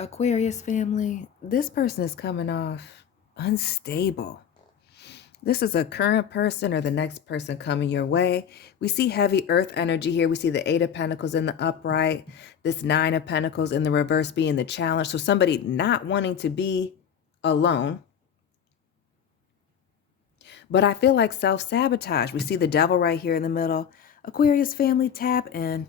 Aquarius family, this person is coming off unstable. This is a current person or the next person coming your way. We see heavy earth energy here. We see the Eight of Pentacles in the upright, this Nine of Pentacles in the reverse being the challenge. So somebody not wanting to be alone. But I feel like self-sabotage. We see the devil right here in the middle. Aquarius family, tap in.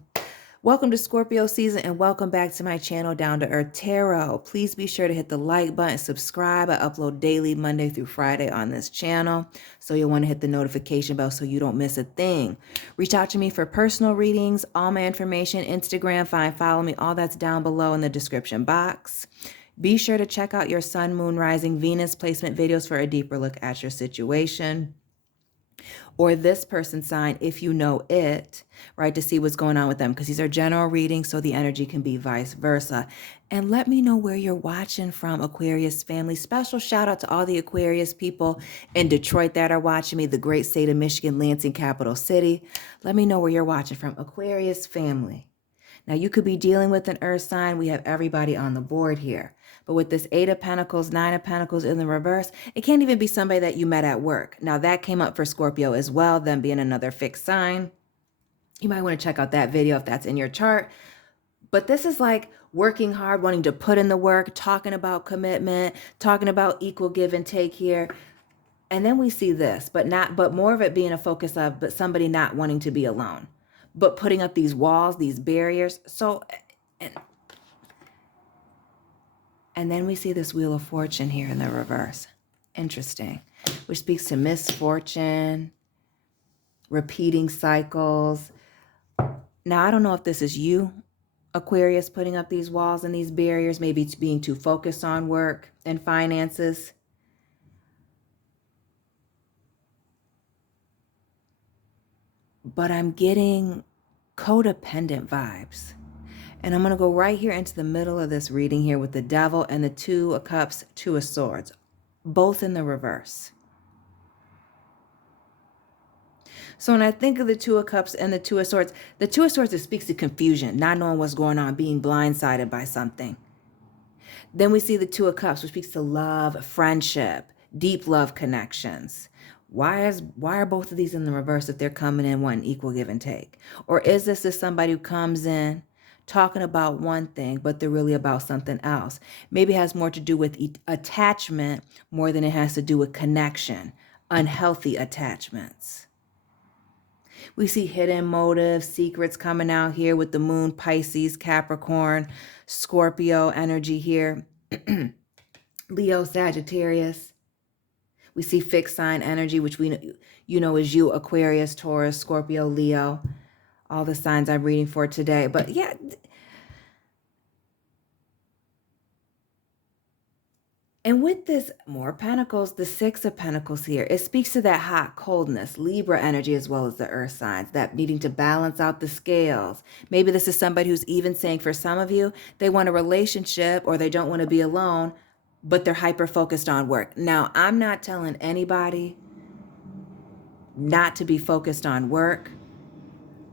Welcome to Scorpio season and welcome back to my channel, Down to Earth Tarot. Please be sure to hit the like button, subscribe. I upload daily, Monday through Friday on this channel. So you'll want to hit the notification bell so you don't miss a thing. Reach out to me for personal readings. All my information, Instagram, follow me. All that's down below in the description box. Be sure to check out your Sun, Moon, Rising, Venus placement videos for a deeper look at your situation. Or this person's sign, if you know it, right, to see what's going on with them, because these are general readings, so the energy can be vice versa. And let me know where you're watching from, Aquarius family. Special shout out to all the Aquarius people in Detroit that are watching me, the great state of Michigan, Lansing, capital city. Let me know where you're watching from, Aquarius family. Now, you could be dealing with an earth sign. We have everybody on the board here. But with this Eight of Pentacles, Nine of Pentacles in the reverse, it can't even be somebody that you met at work. Now, that came up for Scorpio as well, them being another fixed sign. You might want to check out that video if that's in your chart. But this is like working hard, wanting to put in the work, talking about commitment, talking about equal give and take here. And then we see this, but more of it being a focus of, but somebody not wanting to be alone, but putting up these walls, these barriers. So, and then we see this Wheel of Fortune here in the reverse. Interesting. Which speaks to misfortune, repeating cycles. Now, I don't know if this is you, Aquarius, putting up these walls and these barriers, maybe it's being too focused on work and finances. But I'm getting codependent vibes. And I'm going to go right here into the middle of this reading here with the devil and the Two of Cups, Two of Swords, both in the reverse. So when I think of the Two of Cups and the Two of Swords, the Two of Swords, it speaks to confusion, not knowing what's going on, being blindsided by something. Then we see the Two of Cups, which speaks to love, friendship, deep love connections. Why are both of these in the reverse if they're coming in wanting equal give and take? Or is this just somebody who comes in talking about one thing, but they're really about something else? Maybe it has more to do with attachment more than it has to do with connection, unhealthy attachments. We see hidden motives, secrets coming out here with the moon, Pisces, Capricorn, Scorpio energy here, Leo, Sagittarius. We see fixed sign energy, which you know is you, Aquarius, Taurus, Scorpio, Leo, all the signs I'm reading for today. But yeah, and with this more pentacles, the Six of Pentacles here, it speaks to that hot coldness, Libra energy, as well as the earth signs, that needing to balance out the scales. Maybe this is somebody who's even saying, for some of you, they want a relationship or they don't want to be alone, but they're hyper focused on work. Now, I'm not telling anybody not to be focused on work,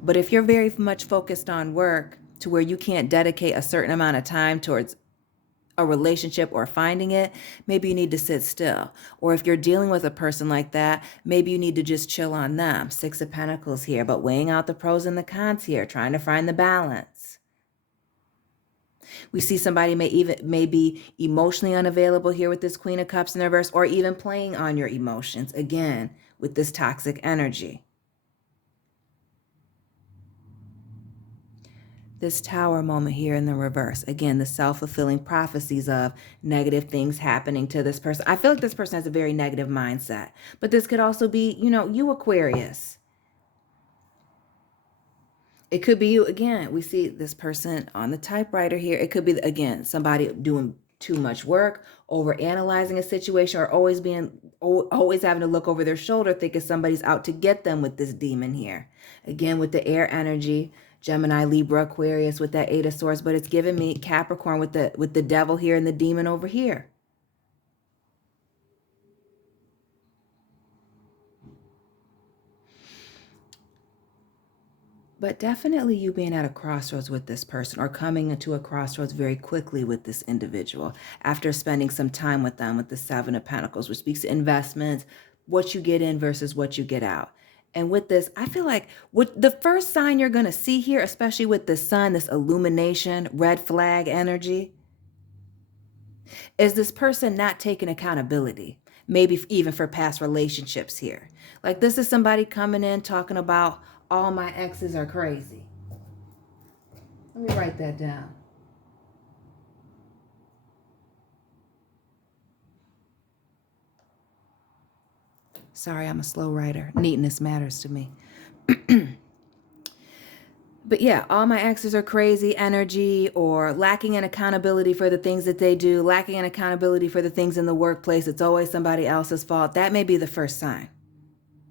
but if you're very much focused on work to where you can't dedicate a certain amount of time towards a relationship or finding it, maybe you need to sit still. Or if you're dealing with a person like that, maybe you need to just chill on them. Six of Pentacles here, but weighing out the pros and the cons here, trying to find the balance. We see somebody may be emotionally unavailable here with this Queen of Cups in the reverse, or even playing on your emotions, again, with this toxic energy. This Tower moment here in the reverse. Again, the self-fulfilling prophecies of negative things happening to this person. I feel like this person has a very negative mindset, but this could also be, you Aquarius. It could be you again. We see this person on the typewriter here. It could be, again, somebody doing too much work, over analyzing a situation, or always having to look over their shoulder thinking somebody's out to get them with this demon here. Again, with the air energy, Gemini, Libra, Aquarius with that Eight of Swords, but it's giving me Capricorn with the devil here and the demon over here. But definitely you being at a crossroads with this person or coming into a crossroads very quickly with this individual after spending some time with them with the Seven of Pentacles, which speaks to investments, what you get in versus what you get out. And with this, I feel like what the first sign you're going to see here, especially with the sun, this illumination, red flag energy, is this person not taking accountability, maybe even for past relationships here. Like this is somebody coming in talking about all my exes are crazy. Let me write that down. Sorry, I'm a slow writer. Neatness matters to me. But yeah, all my exes are crazy energy, or lacking in accountability for the things that they do, lacking in accountability for the things in the workplace. It's always somebody else's fault. That may be the first sign.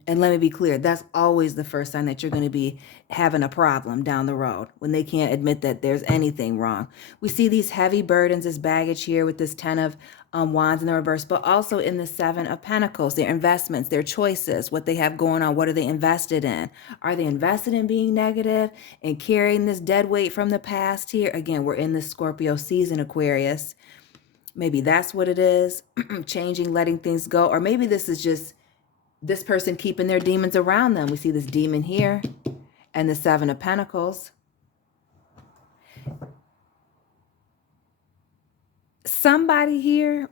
And let me be clear, that's always the first sign that you're going to be having a problem down the road, when they can't admit that there's anything wrong. We see these heavy burdens as baggage here with this 10 of Wands in the reverse, but also in the 7 of Pentacles, their investments, their choices, what they have going on. What are they invested in? Are they invested in being negative and carrying this dead weight from the past here? Again, we're in this Scorpio season, Aquarius. Maybe that's what it is, changing, letting things go. Or maybe this is just this person keeping their demons around them. We see this demon here and the 7 of Pentacles. Somebody here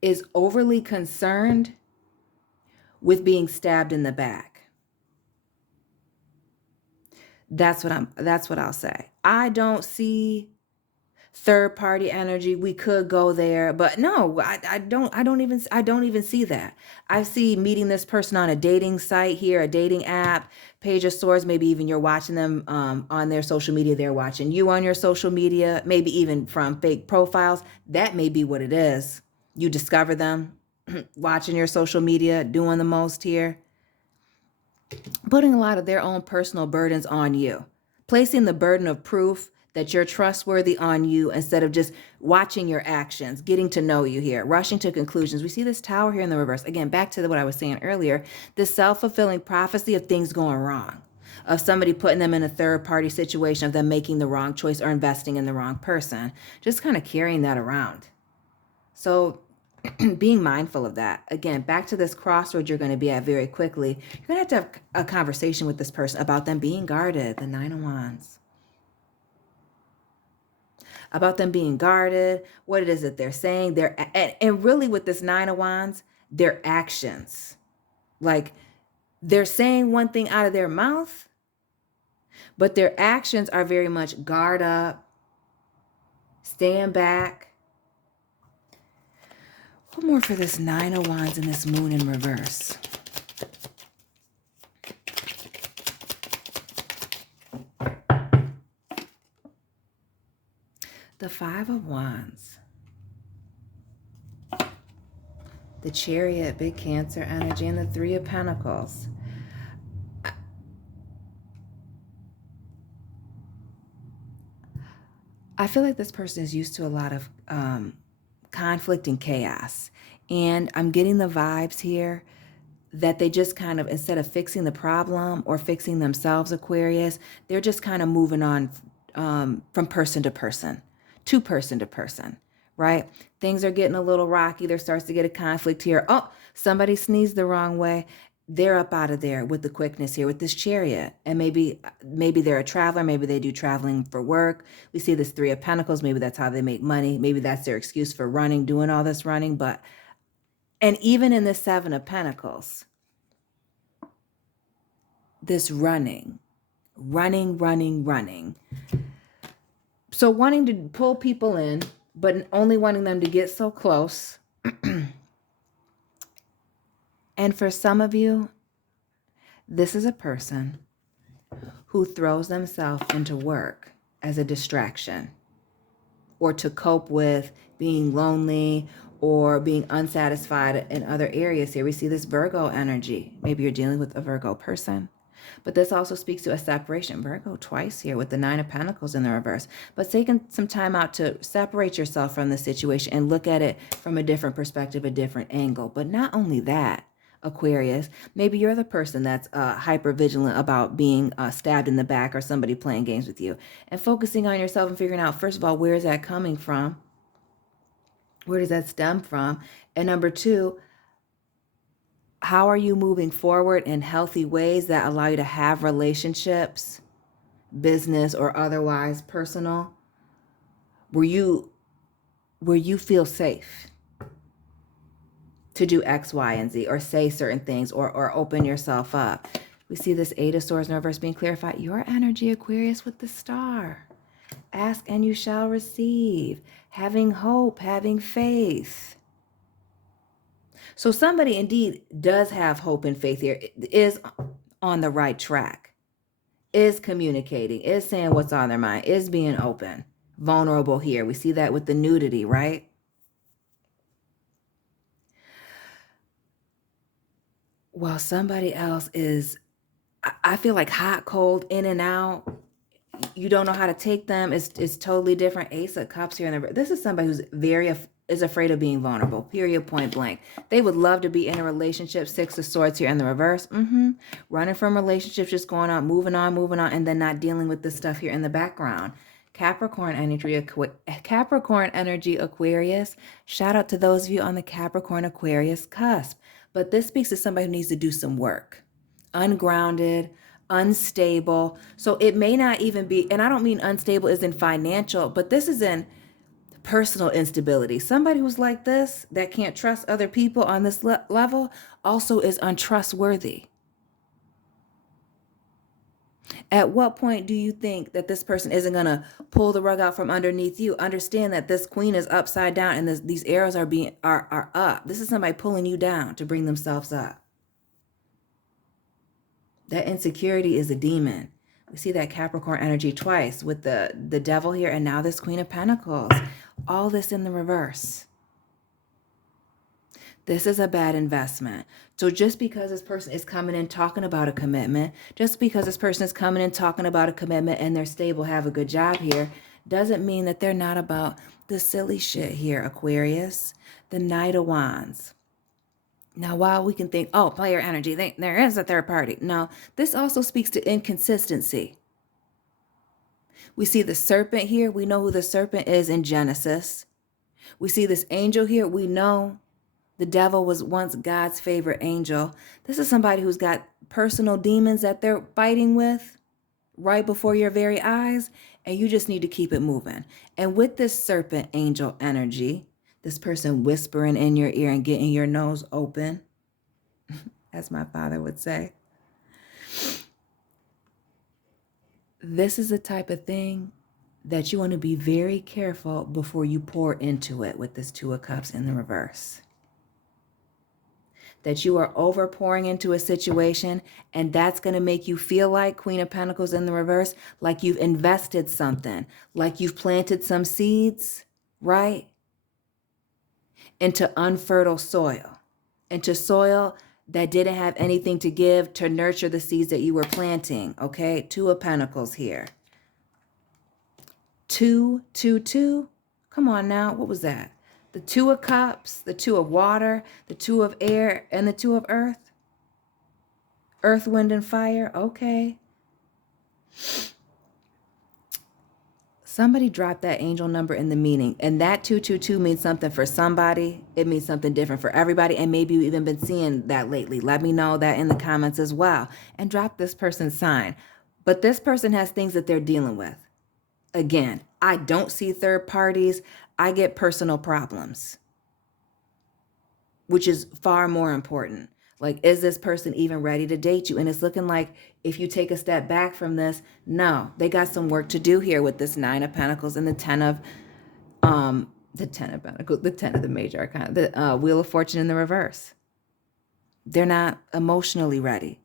is overly concerned with being stabbed in the back. That's what I'll say. I don't see third party energy. We could go there, but no, I don't even see that. I see meeting this person on a dating site here, a dating app, Page of Swords. Maybe even you're watching them on their social media. They're watching you on your social media, maybe even from fake profiles. That may be what it is. You discover them watching your social media, doing the most here, putting a lot of their own personal burdens on you, placing the burden of proof that you're trustworthy on you instead of just watching your actions, getting to know you here, rushing to conclusions. We see this Tower here in the reverse. Again, back to what I was saying earlier, this self-fulfilling prophecy of things going wrong, of somebody putting them in a third-party situation, of them making the wrong choice or investing in the wrong person, just kind of carrying that around. So being mindful of that. Again, back to this crossroad you're going to be at very quickly. You're going to have a conversation with this person about them being guarded, the 9 of Wands. About them being guarded, what it is that they're saying, and really with this 9 of Wands, their actions. Like they're saying one thing out of their mouth, but their actions are very much guard up, stand back. What more for this 9 of Wands and this Moon in reverse? The 5 of Wands, the Chariot, big Cancer energy, and the 3 of Pentacles. I feel like this person is used to a lot of conflict and chaos. And I'm getting the vibes here that they just kind of, instead of fixing the problem or fixing themselves, Aquarius, they're just kind of moving on from person to person. To person, right? Things are getting a little rocky. There starts to get a conflict here. Oh, somebody sneezed the wrong way. They're up out of there with the quickness here with this Chariot. And maybe they're a traveler. Maybe they do traveling for work. We see this 3 of Pentacles. Maybe that's how they make money. Maybe that's their excuse for running, doing all this running. And even in the 7 of Pentacles, this running. So wanting to pull people in, but only wanting them to get so close. And for some of you, this is a person who throws themselves into work as a distraction or to cope with being lonely or being unsatisfied in other areas here. We see this Virgo energy. Maybe you're dealing with a Virgo person. But this also speaks to a separation. Virgo twice here with the 9 of Pentacles in the reverse. But taking some time out to separate yourself from the situation and look at it from a different perspective, a different angle. But not only that, Aquarius. Maybe you're the person that's hyper vigilant about being stabbed in the back or somebody playing games with you, and focusing on yourself and figuring out, first of all, where is that coming from? Where does that stem from? And number two, how are you moving forward in healthy ways that allow you to have relationships, business or otherwise personal, where you feel safe to do X, Y, and Z, or say certain things, or open yourself up. We see this Eight of Swords in reverse being clarified. Your energy, Aquarius, with the star. Ask and you shall receive. Having hope, having faith. So somebody indeed does have hope and faith here, is on the right track, is communicating, is saying what's on their mind, is being open, vulnerable here. We see that with the nudity, right? While somebody else is, I feel like hot, cold, in and out. You don't know how to take them. It's totally different. Ace of Cups here. This is somebody who's is afraid of being vulnerable, period, point blank. They would love to be in a relationship. Six of Swords here in the reverse. Running from relationships, just going on, and then not dealing with this stuff here in the background. Capricorn energy, Aquarius. Shout out to those of you on the Capricorn Aquarius cusp. But this speaks to somebody who needs to do some work. Ungrounded, unstable. So it may not even be, and I don't mean unstable as in financial, but this is in personal instability. Somebody who's like this, that can't trust other people on this level, also is untrustworthy. At what point do you think that this person isn't going to pull the rug out from underneath you? Understand that this queen is upside down and these arrows are up. This is somebody pulling you down to bring themselves up. That insecurity is a demon. We see that Capricorn energy twice with the devil here, and now this Queen of Pentacles. All this in the reverse. This is a bad investment. So just because this person is coming in talking about a commitment, just because this person is coming in talking about a commitment and they're stable, have a good job here, doesn't mean that they're not about the silly shit here, Aquarius. The Knight of Wands. Now, while we can think, oh, player energy, there is a third party. No, this also speaks to inconsistency. We see the serpent here. We know who the serpent is in Genesis. We see this angel here. We know the devil was once God's favorite angel. This is somebody who's got personal demons that they're fighting with right before your very eyes, and you just need to keep it moving. And with this serpent angel energy, this person whispering in your ear and getting your nose open, as my father would say, this is the type of thing that you want to be very careful before you pour into it with this Two of Cups in the reverse. That you are over pouring into a situation, and that's going to make you feel like, Queen of Pentacles in the reverse, like you've invested something, like you've planted some seeds, right? Into unfertile soil, into soil that didn't have anything to give to nurture the seeds that you were planting, okay? Two of Pentacles here. 2, 2, 2. Come on now, what was that? The Two of Cups, the Two of Water, the Two of Air, and the Two of Earth. Earth, Wind, and Fire, okay. Somebody dropped that angel number in the meaning, and that 222 means something for somebody. It means something different for everybody, and maybe you've even been seeing that lately. Let me know that in the comments as well, and drop this person's sign. But this person has things that they're dealing with. Again, I don't see third parties. I get personal problems, which is far more important. Like, is this person even ready to date you? And it's looking like if you take a step back from this, no, they got some work to do here with this Nine of Pentacles and the Ten of Pentacles, the 10 of the major arcana, the Wheel of Fortune in the reverse. They're not emotionally ready.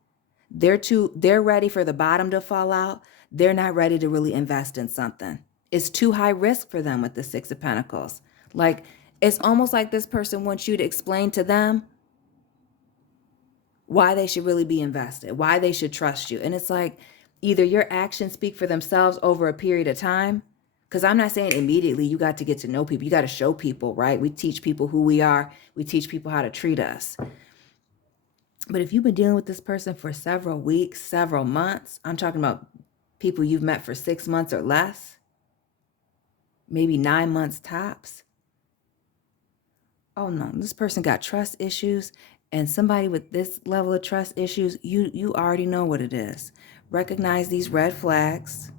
They're ready for the bottom to fall out. They're not ready to really invest in something. It's too high risk for them with the Six of Pentacles. Like, it's almost like this person wants you to explain to them why they should really be invested, why they should trust you. And it's like, either your actions speak for themselves over a period of time, because I'm not saying immediately you got to get to know people. You got to show people, right? We teach people who we are. We teach people how to treat us. But if you've been dealing with this person for several weeks, several months, I'm talking about people you've met for 6 months or less, maybe 9 months tops. Oh no, this person got trust issues, and somebody with this level of trust issues, you already know what it is. Recognize these red flags.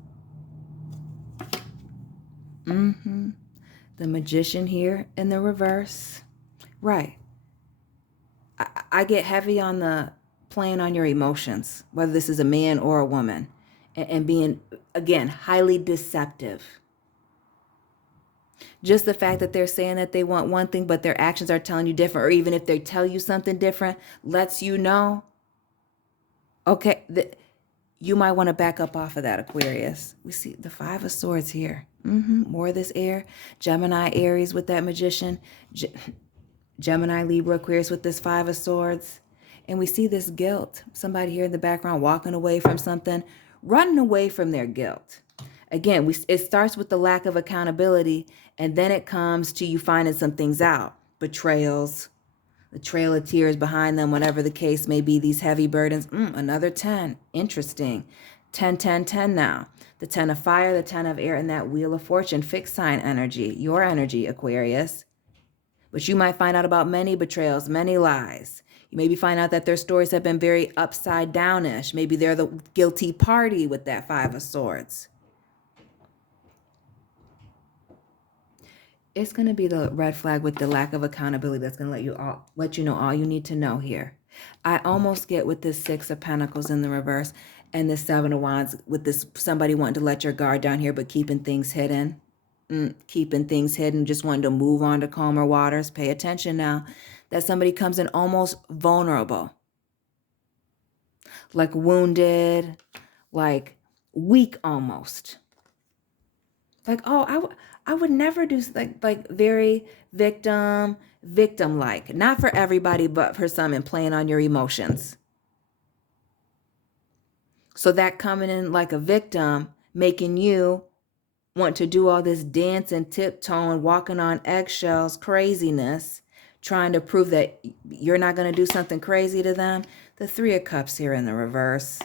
The Magician here in the reverse. Right. I get heavy on the playing on your emotions, whether this is a man or a woman, and being, again, highly deceptive. Just the fact that they're saying that they want one thing, but their actions are telling you different, or even if they tell you something different, lets you know, okay, you might want to back up off of that, Aquarius. We see the Five of Swords here. More of this air. Gemini, Aries with that Magician. Gemini, Libra, Aquarius with this Five of Swords. And we see this guilt. Somebody here in the background walking away from something, running away from their guilt. Again, it starts with the lack of accountability, and then it comes to you finding some things out. Betrayals, the trail of tears behind them, whatever the case may be, these heavy burdens. Another 10. Interesting. 10, 10, 10 now. The 10 of fire, the 10 of air, and that Wheel of Fortune, fixed sign energy, your energy, Aquarius. But you might find out about many betrayals, many lies. You maybe find out that their stories have been very upside down-ish. Maybe they're the guilty party with that Five of Swords. It's going to be the red flag with the lack of accountability that's going to let you know all you need to know here. I almost get with this Six of Pentacles in the reverse and this Seven of Wands with this somebody wanting to let your guard down here but keeping things hidden. Keeping things hidden, just wanting to move on to calmer waters. Pay attention now that somebody comes in almost vulnerable, like wounded, like weak almost. Like, oh, I would never do like very victim-like. Not for everybody, but for some, and playing on your emotions. So that coming in like a victim, making you want to do all this dancing, tiptoeing, walking on eggshells, craziness, trying to prove that you're not going to do something crazy to them. The Three of Cups here in the reverse.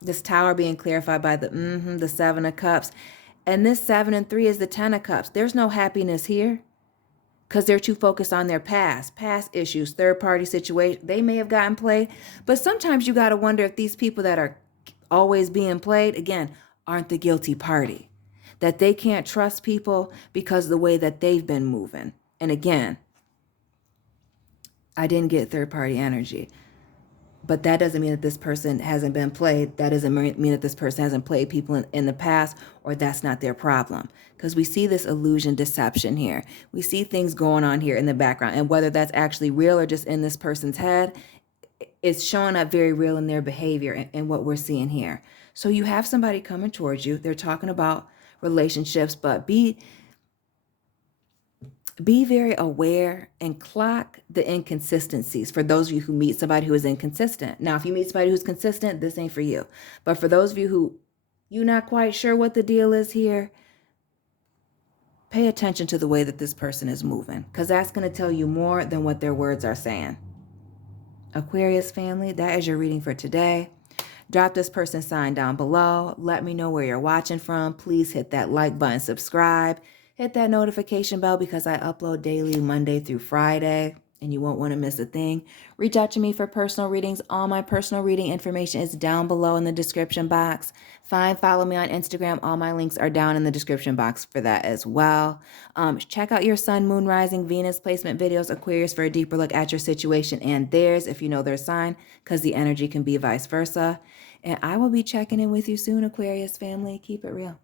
This Tower being clarified by the Seven of Cups. And this 7 and 3 is the 10 of Cups. There's no happiness here because they're too focused on their past issues, third-party situation. They may have gotten played, but sometimes you got to wonder if these people that are always being played, again, aren't the guilty party. That they can't trust people because of the way that they've been moving. And again, I didn't get third-party energy. But that doesn't mean that this person hasn't been played. That doesn't mean that this person hasn't played people in the past, or that's not their problem. Because we see this illusion deception here. We see things going on here in the background. And whether that's actually real or just in this person's head, it's showing up very real in their behavior and what we're seeing here. So you have somebody coming towards you. They're talking about relationships, but be very aware and clock the inconsistencies for those of you who meet somebody who is inconsistent. Now, if you meet somebody who's consistent, this ain't for you. But for those of you who you're not quite sure what the deal is here, pay attention to the way that this person is moving, because that's going to tell you more than what their words are saying. Aquarius family, that is your reading for today. Drop this person's sign down below. Let me know where you're watching from. Please hit that like button, subscribe. Hit that notification bell because I upload daily Monday through Friday and you won't want to miss a thing. Reach out to me for personal readings. All my personal reading information is down below in the description box. Follow me on Instagram. All my links are down in the description box for that as well. Check out your Sun, Moon, Rising, Venus placement videos, Aquarius, for a deeper look at your situation and theirs if you know their sign, because the energy can be vice versa. And I will be checking in with you soon, Aquarius family. Keep it real.